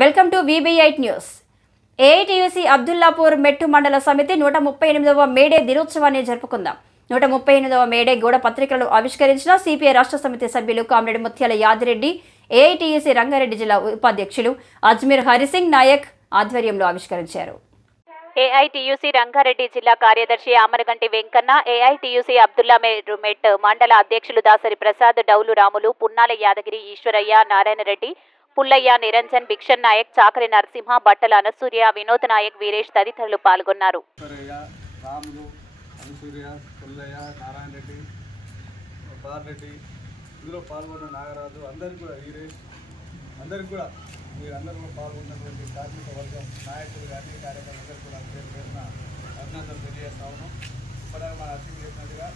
Welcome to VB8 news. AITUC Abdullapur మెట్టు మండల సమితి 138వ మేడే దినోత్సవాన్ని జరుపుకుందాం. 138వ మేడే గూడ పత్రికలను ఆవిష్కరించిన సిపిఐ రాష్ట్ర సమితి సభ్యులు కామ్రేడ్ ముత్యాల యాదిరెడ్డి, ఏఐటీయూసీ రంగారెడ్డి జిల్లా ఉపాధ్యక్షులు అజ్మీర్ హరిసింగ్ నాయక్ ఆధ్వర్యంలో ఆవిష్కరించారు. ఏఐటీయూసీ రంగారెడ్డి జిల్లా కార్యదర్శి ఆమరగంటి వెంకన్న, ఏఐటీయూసీ అబ్దుల్లా మెట్ మండల అధ్యక్షులు దాసరి ప్రసాద్, డౌలు రాములు, పున్నాల యాదగిరి, ఈశ్వరయ్య, నారాయణ రెడ్డి, పుల్లయ్య, నిరంజన్, భిక్షన్ నాయక్, చాకరి నరసింహ, బట్టల అనసూర్య, వినోద్ నాయక్, వీరేష్ తదితరులు పాల్గొన్నారు. ఇందులో పాల్గొన్న నాగరాజు అందరికీ కూడా వీరేష్ అందరికీ కూడా మీరందరూ పాల్గొన్నటువంటి కార్మిక వర్గం నాయకులు కానీ కార్యకర్తలు కూడా పేరున అభినందనలు తెలియజేస్తా ఉన్నాం. ఇప్పటికే మన అర్థం చేసినట్టుగా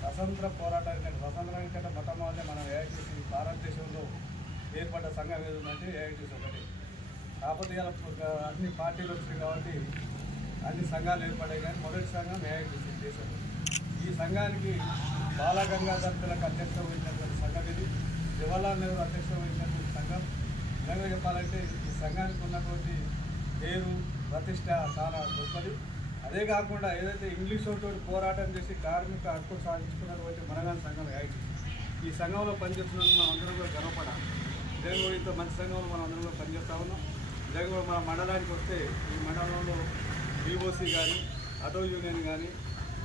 స్వతంత్ర పోరాటానికి స్వతంత్రం కంటే మొట్టమొదటి మనం ఏఐటీసీ భారతదేశంలో ఏర్పడ్డ సంఘం ఏది ఉందంటే ఏఐటీసీ ఒకటి. కాకపోతే అన్ని పార్టీలు వచ్చినాయి కాబట్టి అన్ని సంఘాలు ఏర్పడ్డాయి, కానీ మొదటి సంఘం ఏఐటీసీ దేశంలో. ఈ సంఘానికి బాలగంగాధర్ తిలక్ అధ్యక్షత వహించినటువంటి సంఘం ఇది. జవహర్లాల్ నెహ్రూ అధ్యక్షత వహించినటువంటి సంఘం. నిజంగా చెప్పాలంటే ఈ సంఘానికి ఉన్నటువంటి పేరు ప్రతిష్ట చాలా గొప్పది. అదే కాకుండా ఏదైతే ఇంగ్లీష్ తోటి పోరాటం చేసి కార్మిక హక్కులు సాధించుకున్నటువంటి మనగాని సంఘం ఏఐటీసీ. ఈ సంఘంలో పనిచేస్తున్నందుకు మనం అందరం కూడా గర్వపడాలి. నిజంగా కూడా ఇంత మంచి సంఘంలో మనం అందరం కూడా పనిచేస్తా ఉన్నాం. నిజంగా కూడా మన మండలానికి వస్తే ఈ మండలంలో BOC కానీ ఆటో యూనియన్ కానీ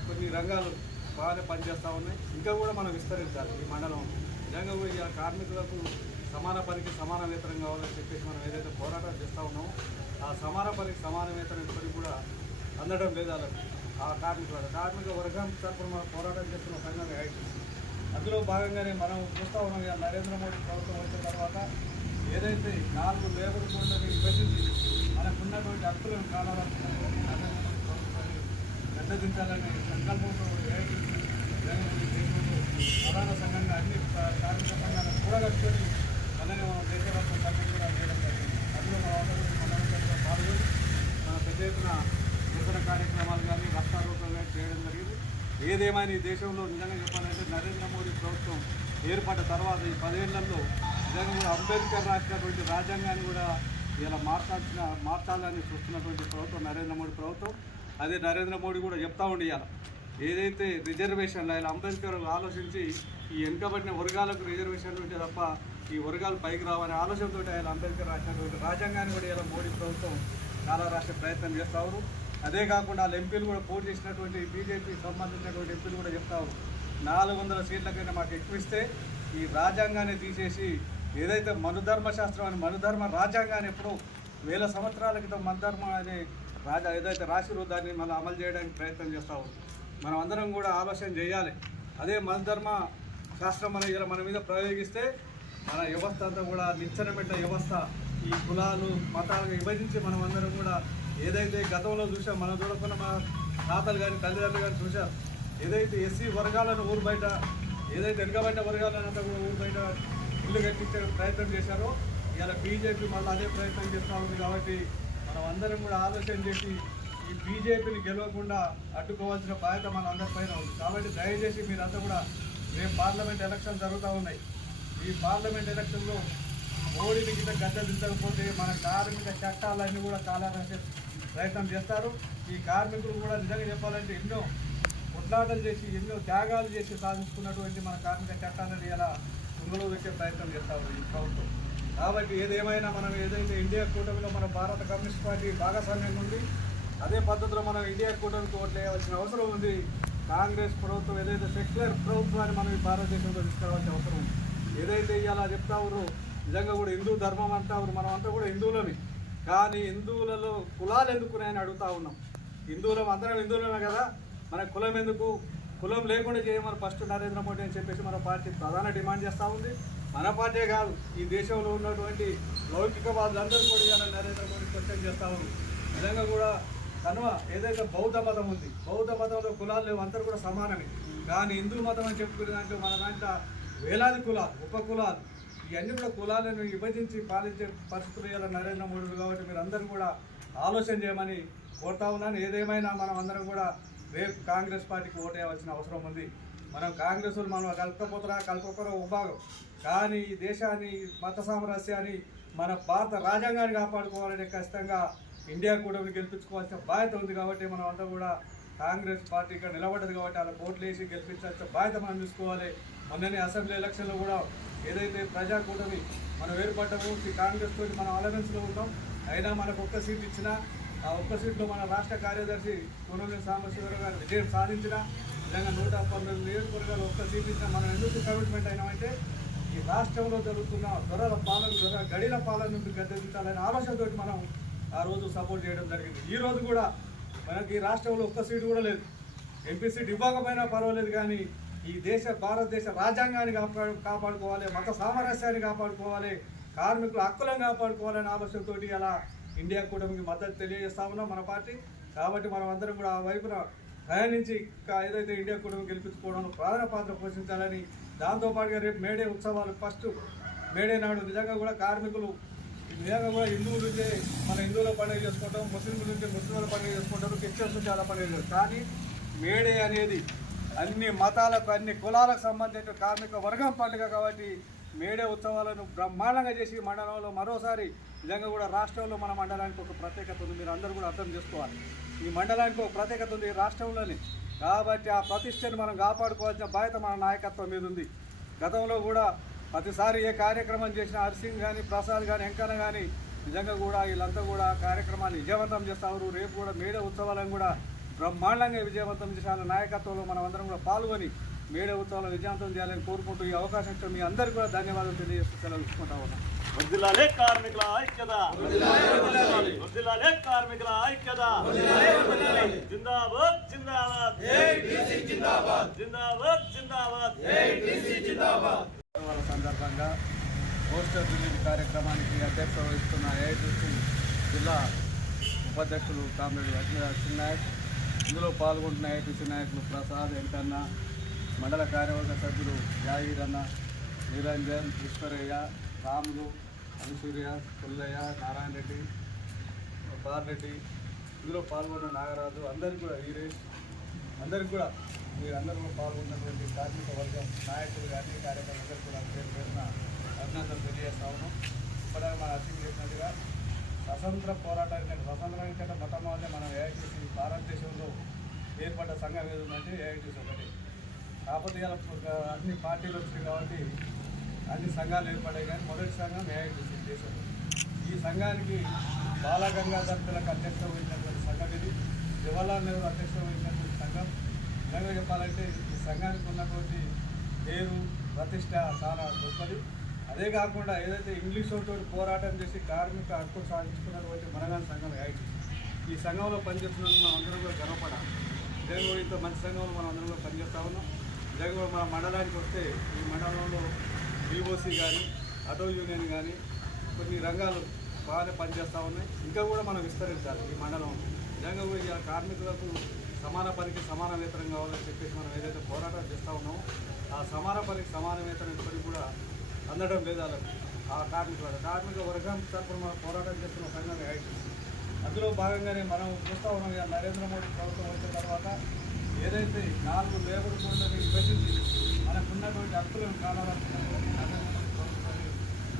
కొన్ని రంగాలు బాగానే పనిచేస్తూ ఉన్నాయి. ఇంకా కూడా మనం విస్తరించాలి ఈ మండలం. నిజంగా కూడా ఇలా కార్మికులకు సమాన పనికి సమాన వేతనం కావాలని చెప్పేసి మనం ఏదైతే పోరాటం చేస్తూ ఉన్నామో ఆ సమాన పనికి సమాన వేతనం ఇప్పటికి కూడా అందడం లేదు. ఆ కార్మిక వర్గం తరఫున మనం పోరాటం చేస్తున్న సంఘం ఏఐటీసీ. అందులో భాగంగానే మనం చూస్తూ ఉన్నాం. ఇక నరేంద్ర మోడీ ప్రభుత్వం వచ్చిన తర్వాత ఏదైతే 4 లేబర్ కోడ్లని విభజించి మనకున్నటువంటి హక్కులను కావాలనుకున్న నరేంద్ర మోడీ ప్రభుత్వాన్ని గద్దెదించాలనే సంకల్పంతో ఏఐటీసీ దేశంలో ప్రధాన సంఘంగా అన్ని కార్మిక సంఘాలను కూడగట్టుకొని అలానే మనం దేశవ్యాప్త సభ్యులు కూడా చేయడం జరిగింది. అందులో మనం పాల్గొని మన పెద్ద ఎత్తున నిరసన కార్యక్రమాలు కానీ రాష్ట్రారోపణలు కానీ చేయడం జరిగింది. ఏదేమైనా ఈ దేశంలో నిజంగా చెప్పాలంటే నరేంద్ర మోడీ ప్రభుత్వం ఏర్పడ్డ తర్వాత ఈ 10 ఏళ్లలో నిజంగా అంబేద్కర్ రాసినటువంటి రాజ్యాంగాన్ని కూడా ఇలా మార్చాలని చూస్తున్నటువంటి ప్రభుత్వం నరేంద్ర మోడీ ప్రభుత్వం. అదే నరేంద్ర మోడీ కూడా చెప్తా ఉండి ఇవాళ ఏదైతే రిజర్వేషన్లు ఇలా అంబేద్కర్ ఆలోచించి ఈ వెనుకబడిన వర్గాలకు రిజర్వేషన్లు ఉంటే తప్ప ఈ వర్గాలు పైకి రావనే ఆలోచనతో ఆయన అంబేద్కర్ రాసినటువంటి రాజ్యాంగాన్ని కూడా ఇలా మోడీ ప్రభుత్వం చాలా రాష్ట్ర ప్రయత్నం చేస్తూ ఉన్నారు. అదే కాకుండా వాళ్ళ ఎంపీలు కూడా పోటీ చేసినటువంటి బీజేపీకి సంబంధించినటువంటి ఎంపీలు కూడా చెప్తారు 400 సీట్లకైనా మాకు ఎక్కువ ఇస్తే ఈ రాజ్యాంగాన్ని తీసేసి ఏదైతే మనుధర్మశాస్త్రం అని మనుధర్మ రాజ్యాంగాన్ని ఎప్పుడో 1000 సంవత్సరాల క్రితం మనుధర్మ అనే ఏదైతే రాసిరో దాన్ని మళ్ళీ అమలు చేయడానికి ప్రయత్నం చేస్తాము. మనం అందరం కూడా ఆలోచన చేయాలి. అదే మనుధర్మ శాస్త్రం మన మీద ప్రయోగిస్తే మన వ్యవస్థ అంతా కూడా నిచ్చెనబెట్ట వ్యవస్థ, ఈ కులాలు మతాలను విభజించి మనం అందరం కూడా ఏదైతే గతంలో చూసాం, మనం చూడకుండా మన తాతలు కానీ తల్లిదండ్రులు కానీ చూశారు. ఏదైతే ఎస్సీ వర్గాలను ఊరు బయట, ఏదైతే వెనుకబడిన వర్గాలను అంతా కూడా ఊరు బయట ఇల్లు కట్టించే ప్రయత్నం చేశారో ఇలా బీజేపీ మళ్ళీ అదే ప్రయత్నం చేస్తూ ఉంది. కాబట్టి మనం అందరం కూడా ఆలోచన చేసి ఈ బీజేపీని గెలవకుండా అడ్డుకోవాల్సిన బాధ్యత మన అందరిపైన ఉంది. కాబట్టి దయచేసి మీరంతా కూడా రేపు పార్లమెంట్ ఎలక్షన్ జరుగుతూ ఉన్నాయి. ఈ పార్లమెంట్ ఎలక్షన్లో మోడీని కింద గద్దెదించకపోతే మన కార్మిక చట్టాలన్నీ కూడా చాలా ప్రయత్నం చేస్తారు. ఈ కార్మికులు కూడా నిజంగా చెప్పాలంటే ఎన్నో కొట్లాటలు చేసి ఎన్నో త్యాగాలు చేసి సాధించుకున్నటువంటి మన కార్మిక చట్టాలను ఇలా తుంగలో పెట్టే ప్రయత్నం చేస్తారు ఈ ప్రభుత్వం. కాబట్టి ఏదేమైనా మనం ఏదైతే ఇండియా కూటమిలో మన భారత కమ్యూనిస్ట్ పార్టీ భాగస్వామ్యం ఉంది, అదే పద్ధతిలో మనం ఇండియా కూటమికి ఓట్లు వేయవలసిన అవసరం ఉంది. కాంగ్రెస్ ప్రభుత్వం ఏదైతే సెక్యులర్ ప్రభుత్వాన్ని మనం ఈ భారతదేశంలో తీసుకురావాల్సిన అవసరం ఉంది. ఏదైతే ఇలా చెప్తా ఉన్నారు నిజంగా కూడా హిందూ ధర్మం అంటారు, మనం అంతా కూడా హిందువులమే. కానీ హిందువులలో కులాలు ఎందుకున్నాయని అడుగుతూ ఉన్నాం. హిందువులం అందరం హిందువులమే కదా, మన కులం ఎందుకు? కులం లేకుండా చేయమని ఫస్ట్ నరేంద్ర మోడీ అని చెప్పేసి మన పార్టీ ప్రధాన డిమాండ్ చేస్తూ ఉంది. మన పార్టీ కాదు, ఈ దేశంలో ఉన్నటువంటి లౌకికవాదులందరూ కూడా ఇలా నరేంద్ర మోడీ క్వశ్చన్ చేస్తూ ఉన్నారు. నిజంగా కూడా కనుక ఏదైతే బౌద్ధ మతం ఉంది, బౌద్ధ మతంలో కులాలు లేవు, అందరూ కూడా సమానమే. కానీ హిందూ మతం అని చెప్పుకునే దాంట్లో మన దాంట్లో వేలాది కులాలు, ఉపకులాలు, ఇవన్నీ కూడా కులాలను విభజించి పాలించే పరిస్థితులు ఇవ్వాలి నరేంద్ర మోడీ. కాబట్టి మీరు అందరూ కూడా ఆలోచన చేయమని కోరుతా ఉన్నాను. ఏదేమైనా మనం అందరం కూడా రేపు కాంగ్రెస్ పార్టీకి ఓటు వేయవలసిన అవసరం ఉంది. మనం కాంగ్రెస్ మనం కలపకపోతారా కలపకరో విభాగం, కానీ ఈ దేశాన్ని మత సామరస్యాన్ని మన భారత రాజ్యాంగాన్ని కాపాడుకోవాలంటే ఖచ్చితంగా ఇండియా కూటమిని గెలిపించుకోవాల్సిన బాధ్యత ఉంది. కాబట్టి మనం అంతా కూడా కాంగ్రెస్ పార్టీగా నిలబడ్డది కాబట్టి అలా ఓట్లు వేసి గెలిపించాల్సిన బాధ్యత మనం చూసుకోవాలి. మొన్ననే అసెంబ్లీ ఎలక్షన్లో కూడా ఏదైతే ప్రజా కూటమి మనం ఏర్పడ్డాము, కాంగ్రెస్ తోటి మనం అలయన్స్లో ఉంటాం, అయినా మనకు ఒక్క సీట్ ఇచ్చినా ఆ ఒక్క సీట్లో మన రాష్ట్ర కార్యదర్శి కూనమనేని సాంబశివరావు గారు విజయం సాధించిన విధంగా 119 నియోజకవర్గాలు ఒక్క సీట్ ఇచ్చినా మనం ఎందుకు కమిట్మెంట్ అయినామంటే ఈ రాష్ట్రంలో జరుగుతున్న దొరల పాలన గడిల పాలన నుండి గద్దెదించాలనే ఆలోచనతో మనం ఆ రోజు సపోర్ట్ చేయడం జరిగింది. ఈ రోజు కూడా మనకి రాష్ట్రంలో ఒక్క సీటు కూడా లేదు. ఎంపీ సీట్ ఇవ్వకపోయినా పర్వాలేదు, కానీ ఈ భారతదేశ రాజ్యాంగాన్ని కాపాడుకోవాలి, మత సామరస్యాన్ని కాపాడుకోవాలి, కార్మికుల హక్కులను కాపాడుకోవాలనే ఆలోచనతోటి అలా ఇండియా కూటమికి మద్దతు తెలియజేస్తా ఉన్నాం మన పార్టీ. కాబట్టి మనం అందరం కూడా ఆ వైపున ప్రయాణించి ఏదైతే ఇండియా కూటమి గెలిపించుకోవడంలో ప్రధాన పాత్ర పోషించాలని, దాంతోపాటుగా రేపు మేడే ఉత్సవాలు ఫస్ట్ మేడే నాడు నిజంగా కూడా కార్మికులు నిజంగా కూడా హిందువులు నుంచే మన హిందువుల పండుగ చేసుకుంటాం, ముస్లింల నుంచి ముస్లింల పండుగ చేసుకుంటారు, క్రిస్టియన్స్ నుంచి చాలా పండుగ చేస్తారు. కానీ మేడే అనేది అన్ని మతాలకు అన్ని కులాలకు సంబంధించిన కార్మిక వర్గం పండుగ కాబట్టి మేడే ఉత్సవాలను బ్రహ్మాండంగా చేసి మండలంలో మరోసారి నిజంగా కూడా రాష్ట్రంలో మన మండలానికి ఒక ప్రత్యేకత ఉంది. మీరు అందరూ కూడా అర్థం చేసుకోవాలి, ఈ మండలానికి ఒక ప్రత్యేకత ఉంది రాష్ట్రంలోనే. కాబట్టి ఆ ప్రతిష్టను మనం కాపాడుకోవాల్సిన బాధ్యత మన నాయకత్వం మీద ఉంది. గతంలో కూడా ప్రతిసారి ఏ కార్యక్రమం చేసినా హర్సింగ్ కానీ ప్రసాద్ కానీ వెంకన్న కానీ నిజంగా కూడా వీళ్ళంతా కూడా కార్యక్రమాన్ని విజయవంతం చేస్తారు. రేపు కూడా మేడే ఉత్సవాలను కూడా బ్రహ్మాండంగా విజయవంతం చేసిన నాయకత్వంలో మనం అందరం కూడా పాల్గొని మేడే ఉత్సవాలను విజయవంతం చేయాలని కోరుకుంటూ ఈ అవకాశం ఇచ్చిన మీ అందరికీ కూడా ధన్యవాదాలు తెలియజేస్తూ సెలవుకుంటా ఉన్నాం. వర్ధిల్లాలే కార్మికుల ఐక్యత, వర్ధిల్లాలే కార్మికుల ఐక్యత, జిందాబాద్ జిందాబాద్, జిందాబాద్ జిందాబాద్. సందర్భంగా పోస్టర్ రిలీజ్ కార్యక్రమానికి అధ్యక్షత వహిస్తున్న ఏఐటీసీ జిల్లా ఉపాధ్యక్షులు కామ్రేడ్ అశ్విన్ నాయక్, ఇందులో పాల్గొంటున్న ఏఐటీసీ నాయకులు ప్రసాద్, వెంకన్న, మండల కార్యవర్గ సభ్యులు యాగిరన్న, నిరంజన్, ఈశ్వరయ్య, రాములు, అనుసూర్య, పుల్లయ్య, నారాయణ రెడ్డి, బాలరెడ్డి, ఇందులో పాల్గొన్న నాగరాజు, అందరికీ కూడా వీరేష్, అందరికీ కూడా మీరందరూ కూడా పాల్గొన్నటువంటి కార్మిక వర్గం నాయకులు కానీ కార్యకర్తలు కూడా పేరు పేరున అభినందనలు తెలియజేస్తా ఉన్నాం. ఇప్పటికే మన అర్చన చేసినట్టుగా స్వతంత్ర పోరాటానికి స్వతంత్రానికి కంటే మొట్టమొదటి మనం ఏఐటీసీ భారతదేశంలో ఏర్పడ్డ సంఘం ఏది ఉందంటే ఏఐటీసీ ఒకటి. కాకపోతే ఇలా అన్ని పార్టీలు వచ్చినాయి కాబట్టి అన్ని సంఘాలు ఏర్పడ్డాయి, కానీ మొదటి సంఘం ఏఐటీసీ దేశంలో. ఈ సంఘానికి బాలగంగాధర్ తిలక్ అధ్యక్షత వహించినటువంటి సంఘం ఇది. జవహర్లాల్ నెహ్రూ అధ్యక్షత వహించినటువంటి సంఘం. నిజంగా చెప్పాలంటే ఈ సంఘానికి ఉన్నటువంటి పేరు ప్రతిష్ట చాలా గొప్పది. అదే కాకుండా ఏదైతే ఇంగ్లీష్ తోటి పోరాటం చేసి కార్మిక హక్కులు సాధించుకున్నటువంటి మనగాని సంఘం ఏఐటీసీ. ఈ సంఘంలో పనిచేస్తున్నందుకు మనం అందరం కూడా గర్వపడాలి. నిజంగా కూడా ఇంత మంచి సంఘంలో మనం అందరం కూడా పనిచేస్తా ఉన్నాం. నిజంగా కూడా మన మండలానికి వస్తే ఈ మండలంలో బీఓసీ కానీ ఆటో యూనియన్ కానీ కొన్ని రంగాలు బాగానే పనిచేస్తూ ఉన్నాయి. ఇంకా కూడా మనం విస్తరించాలి ఈ మండలం. నిజంగా కూడా ఇలా కార్మికులకు సమాన పనికి సమాన వేతనం కావాలని చెప్పేసి మనం ఏదైతే పోరాటం చేస్తూ ఉన్నామో ఆ సమాన పనికి సమాన వేతనం ఇప్పటికి కూడా అందడం లేదు. వాళ్ళకి ఆ కార్మిక వర్గం తరఫున మనం పోరాటం చేస్తున్న సంఘం ఏఐటీసీ. అందులో భాగంగానే మనం చూస్తూ ఉన్నాం. ఇక నరేంద్ర మోడీ ప్రభుత్వం వచ్చిన తర్వాత ఏదైతే 4 లేబర్ కోడ్లని విభజించి మనకున్నటువంటి హక్కులను కావాలనుకున్నటువంటి నరేంద్ర మోడీ ప్రభుత్వాన్ని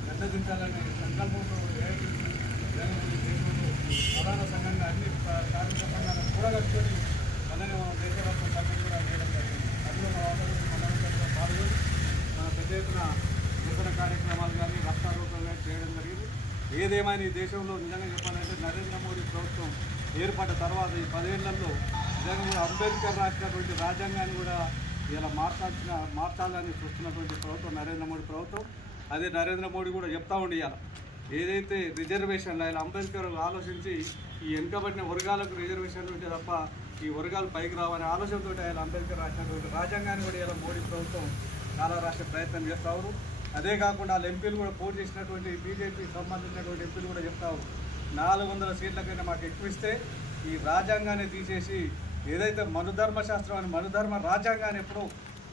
గద్దెదించాలనే సంకల్పంతో ఏఐటీసీ దేశంలో ప్రధాన సంఘంగా అన్ని కార్మిక సంఘాలను కూడగట్టుకొని అలానే మనం దేశవ్యాప్త సభ్యులు కూడా చేయడం జరిగింది. అందులో మనందరూ పాల్గొని మన పెద్ద ఎత్తున నిరసన కార్యక్రమాలు కానీ రాష్ట్రారోపణలు కానీ చేయడం జరిగింది. ఏదేమైనా ఈ దేశంలో నిజంగా చెప్పాలంటే నరేంద్ర మోడీ ప్రభుత్వం ఏర్పడ్డ తర్వాత ఈ 10 ఏళ్లలో నిజంగా అంబేద్కర్ రాసినటువంటి రాజ్యాంగాన్ని కూడా ఇలా మార్చాలని చూస్తున్నటువంటి ప్రభుత్వం నరేంద్ర మోడీ ప్రభుత్వం. అదే నరేంద్ర మోడీ కూడా చెప్తా ఉండి ఇవాళ ఏదైతే రిజర్వేషన్లు ఇలా అంబేద్కర్ ఆలోచించి ఈ వెనుకబడిన వర్గాలకు రిజర్వేషన్లు ఉంటే తప్ప ఈ వర్గాలు పైకి రావనే ఆలోచనతో ఆయన అంబేద్కర్ రాసినటువంటి రాజ్యాంగాన్ని కూడా ఇలా మోడీ ప్రభుత్వం చాలా రాష్ట్ర ప్రయత్నం చేస్తూ ఉన్నారు. అదే కాకుండా వాళ్ళ ఎంపీలు కూడా పోటీ చేసినటువంటి బీజేపీకి సంబంధించినటువంటి ఎంపీలు కూడా చెప్తా ఉన్నారు 400 సీట్లకైనా మాకు ఎక్కువ ఇస్తే ఈ రాజ్యాంగాన్ని తీసేసి ఏదైతే మనుధర్మశాస్త్రం అని మనుధర్మ రాజ్యాంగాన్ని ఎప్పుడో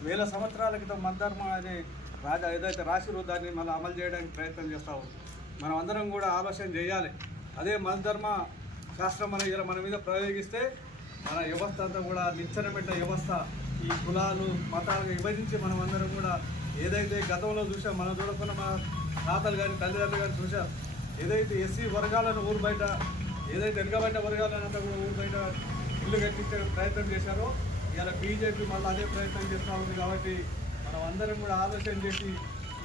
1000 సంవత్సరాల క్రితం మనుధర్మ అనే ఏదైతే రాసిరో దాన్ని మళ్ళీ అమలు చేయడానికి ప్రయత్నం చేస్తూ ఉన్నాం. మనం అందరం కూడా ఆలోచన చేయాలి. అదే మనుధర్మ శాస్త్రం మన మీద ప్రయోగిస్తే మన వ్యవస్థ అంతా కూడా నిచ్చెనబెట్ట వ్యవస్థ, ఈ కులాలు మతాలుగా విభజించి మనం అందరం కూడా ఏదైతే గతంలో చూసాం, మనం చూడకుండా మన తాతలు కానీ తల్లిదండ్రులు కానీ చూశారు ఏదైతే ఎస్సీ వర్గాలను ఊరు బయట, ఏదైతే వెనుకబడిన వర్గాలను అంతా కూడా ఊరు బయట ఇల్లు కట్టించే ప్రయత్నం చేశారో ఇలా బీజేపీ మళ్ళీ అదే ప్రయత్నం చేస్తూ ఉంది. కాబట్టి మనం అందరం కూడా ఆలోచన చేసి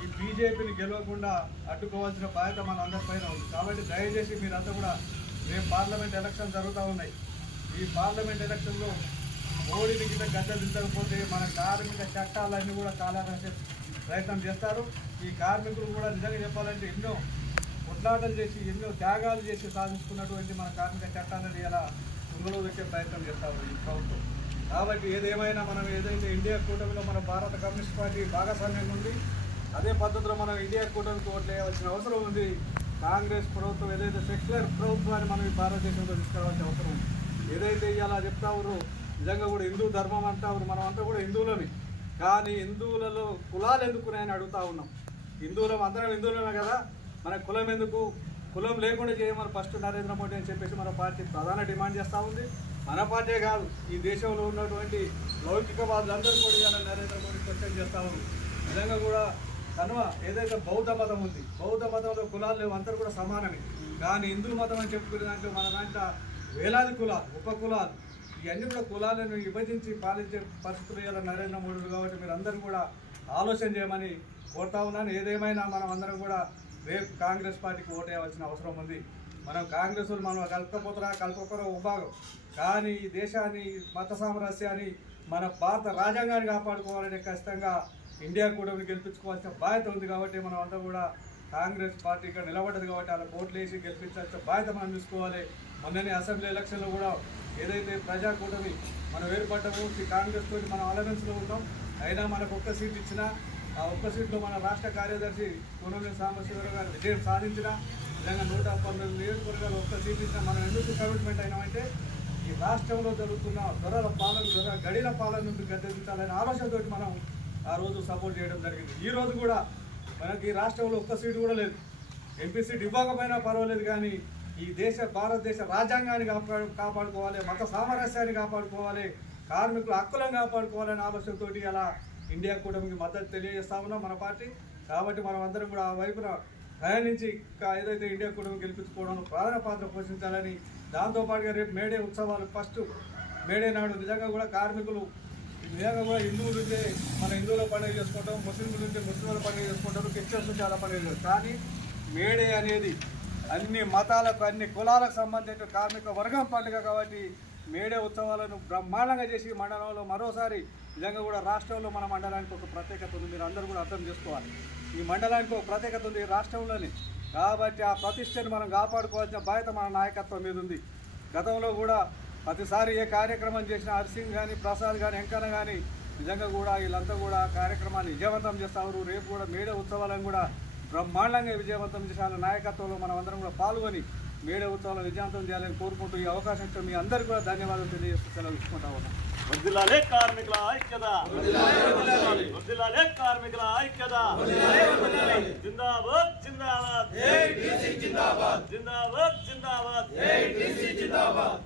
ఈ బీజేపీని గెలవకుండా అడ్డుకోవాల్సిన బాధ్యత మన అందరిపైన ఉంది. కాబట్టి దయచేసి మీరంతా కూడా రేపు పార్లమెంట్ ఎలక్షన్ జరుగుతూ ఉన్నాయి. ఈ పార్లమెంట్ ఎలక్షన్లో మోడీని కింద గద్దె దించకపోతే మన కార్మిక చట్టాలన్నీ కూడా కాలారాసే ప్రయత్నం చేస్తారు. ఈ కార్మికులు కూడా నిజంగా చెప్పాలంటే ఎన్నో కొట్లాటలు చేసి ఎన్నో త్యాగాలు చేసి సాధించుకున్నటువంటి మన కార్మిక చట్టాలను ఇలా తుంగలో వచ్చే ప్రయత్నం చేస్తారు ఈ ప్రభుత్వం. కాబట్టి ఏదేమైనా మనం ఏదైతే ఇండియా కూటమిలో మన భారత కమ్యూనిస్ట్ పార్టీ భాగస్వామ్యం ఉంది, అదే పద్ధతిలో మనం ఇండియా కూటమికి ఓట్లు వేయవలసిన అవసరం ఉంది. కాంగ్రెస్ ప్రభుత్వం ఏదైతే సెక్యులర్ ప్రభుత్వాన్ని మనం ఈ భారతదేశంలో తీసుకురావాల్సిన అవసరం ఉంది. ఏదైతే ఇలా చెప్తా ఉన్నారు నిజంగా కూడా హిందూ ధర్మం అంటా ఉన్నారు, మనం అంతా కూడా హిందువులని. కానీ హిందువులలో కులాలు ఎందుకున్నాయని అడుగుతూ ఉన్నాం. హిందువులం అందరం హిందువులమే కదా, మన కులం ఎందుకు, కులం లేకుండా చేయమని ఫస్ట్ నరేంద్ర మోడీ అని చెప్పేసి మన పార్టీ ప్రధాన డిమాండ్ చేస్తూ ఉంది. మన పార్టీ కాదు, ఈ దేశంలో ఉన్నటువంటి లౌకికవాదులందరూ కూడా ఇలా నరేంద్ర మోడీ క్వశ్చన్ చేస్తూ ఉంది. నిజంగా కూడా కనుక ఏదైతే బౌద్ధ మతం ఉంది, బౌద్ధ మతంలో కులాలు లేవు, అందరూ కూడా సమానమే. కానీ హిందూ మతం అని చెప్పుకునే దాంట్లో మన దాంట్లో వేలాది కులాలు, ఉప కులాలు, ఇవన్నీ కూడా కులాలను విభజించి పాలించే పరిస్థితులు ఇలా నరేంద్ర మోడీ. కాబట్టి మీరు అందరూ కూడా ఆలోచన చేయమని కోరుతా ఉన్నాను. ఏదేమైనా మనం అందరం కూడా రేపు కాంగ్రెస్ పార్టీకి ఓటు వేయవలసిన అవసరం ఉంది. మనం కాంగ్రెస్ మనం కలపకపోతరా కలపకరో విభాగం, కానీ ఈ దేశాన్ని మత సామరస్యాన్ని మన భారత రాజ్యాంగాన్ని కాపాడుకోవాలని ఖచ్చితంగా ఇండియా కూటమిని గెలిపించుకోవాల్సిన బాధ్యత ఉంది. కాబట్టి మనం అంతా కూడా కాంగ్రెస్ పార్టీగా నిలబడ్డది కాబట్టి అలా ఓట్లు వేసి గెలిపించాల్సిన బాధ్యత మనం చూసుకోవాలి. మొన్ననే అసెంబ్లీ ఎలక్షన్లో కూడా ఏదైతే ప్రజా కూటమి మనం ఏర్పడ్డామో కాంగ్రెస్ తోటి మనం అలయన్స్లో ఉంటాం, అయినా మనకు ఒక్క సీట్ ఇచ్చినా ఆ ఒక్క సీట్లో మన రాష్ట్ర కార్యదర్శి కూనమనేని సాంబశివరావు గారు విజయం సాధించిన విధంగా 119 నియోజకవర్గాలు ఒక్క సీట్ ఇచ్చినా మనం ఎందుకు కమిట్మెంట్ అయినామంటే ఈ రాష్ట్రంలో జరుగుతున్న దొరల పాలన, గడిల పాలన నుండి గద్దెదించాలనే ఆలోచనతో మనం ఆ రోజు సపోర్ట్ చేయడం జరిగింది. ఈ రోజు కూడా మనకి రాష్ట్రంలో ఒక్క సీటు కూడా లేదు. ఎంపీ సీట్ ఇవ్వకపోయినా పర్వాలేదు, కానీ ఈ భారతదేశ రాజ్యాంగాన్ని కాపాడుకోవాలి, మత సామరస్యాన్ని కాపాడుకోవాలి, కార్మికుల హక్కులను కాపాడుకోవాలనే ఆలోచనతోటి అలా ఇండియా కూటమికి మద్దతు తెలియజేస్తా ఉన్నాం మన పార్టీ. కాబట్టి మనం అందరం కూడా ఆ వైపున ప్రయాణించి ఏదైతే ఇండియా కూటమి గెలిపించుకోవడంలో ప్రధాన పాత్ర పోషించాలని, దాంతోపాటుగా రేపు మేడే ఉత్సవాలు ఫస్ట్ మేడే నాడు నిజంగా కూడా కార్మికులు నిజంగా కూడా హిందువులు ఉంటే మన హిందువుల పండుగ చేసుకుంటాం, ముస్లింలు ఉంటే ముస్లింల పండుగ చేసుకుంటారు, క్రిస్టియన్స్ ఉంటే చాలా పండుగ చేస్తారు. కానీ మేడే అనేది అన్ని మతాలకు అన్ని కులాలకు సంబంధించిన కార్మిక వర్గం పండుగ కాబట్టి మేడే ఉత్సవాలను బ్రహ్మాండంగా చేసి మండలంలో మరోసారి నిజంగా కూడా రాష్ట్రంలో మన మండలానికి ఒక ప్రత్యేకత ఉంది. మీరు అందరూ కూడా అర్థం చేసుకోవాలి, ఈ మండలానికి ఒక ప్రత్యేకత ఉంది రాష్ట్రంలోనే. కాబట్టి ఆ ప్రతిష్టను మనం కాపాడుకోవాల్సిన బాధ్యత మన నాయకత్వం మీద ఉంది. గతంలో కూడా ప్రతిసారి ఏ కార్యక్రమం చేసినా హర్సింగ్ కానీ, ప్రసాద్ కానీ, వెంకన్న కానీ నిజంగా కూడా వీళ్ళంతా కూడా కార్యక్రమాన్ని విజయవంతం చేస్తారు. రేపు కూడా మేడే ఉత్సవాలను కూడా బ్రహ్మాండంగా విజయవంతం చేసిన నాయకత్వంలో మనం అందరం కూడా పాల్గొని మేడే ఉత్సవాలను విజయవంతం చేయాలని కోరుకుంటూ ఈ అవకాశం ఇచ్చిన మీ అందరికీ కూడా ధన్యవాదాలు తెలియజేస్తూ సెలవు తీసుకుంటా ఉన్నాం. వర్ధిల్లాలే కార్మికుల ఐక్యత, వర్ధిల్లాలే కార్మికుల ఐక్యత. జిందాబాద్ జిందాబాద్, జిందాబాద్ జిందాబాద్.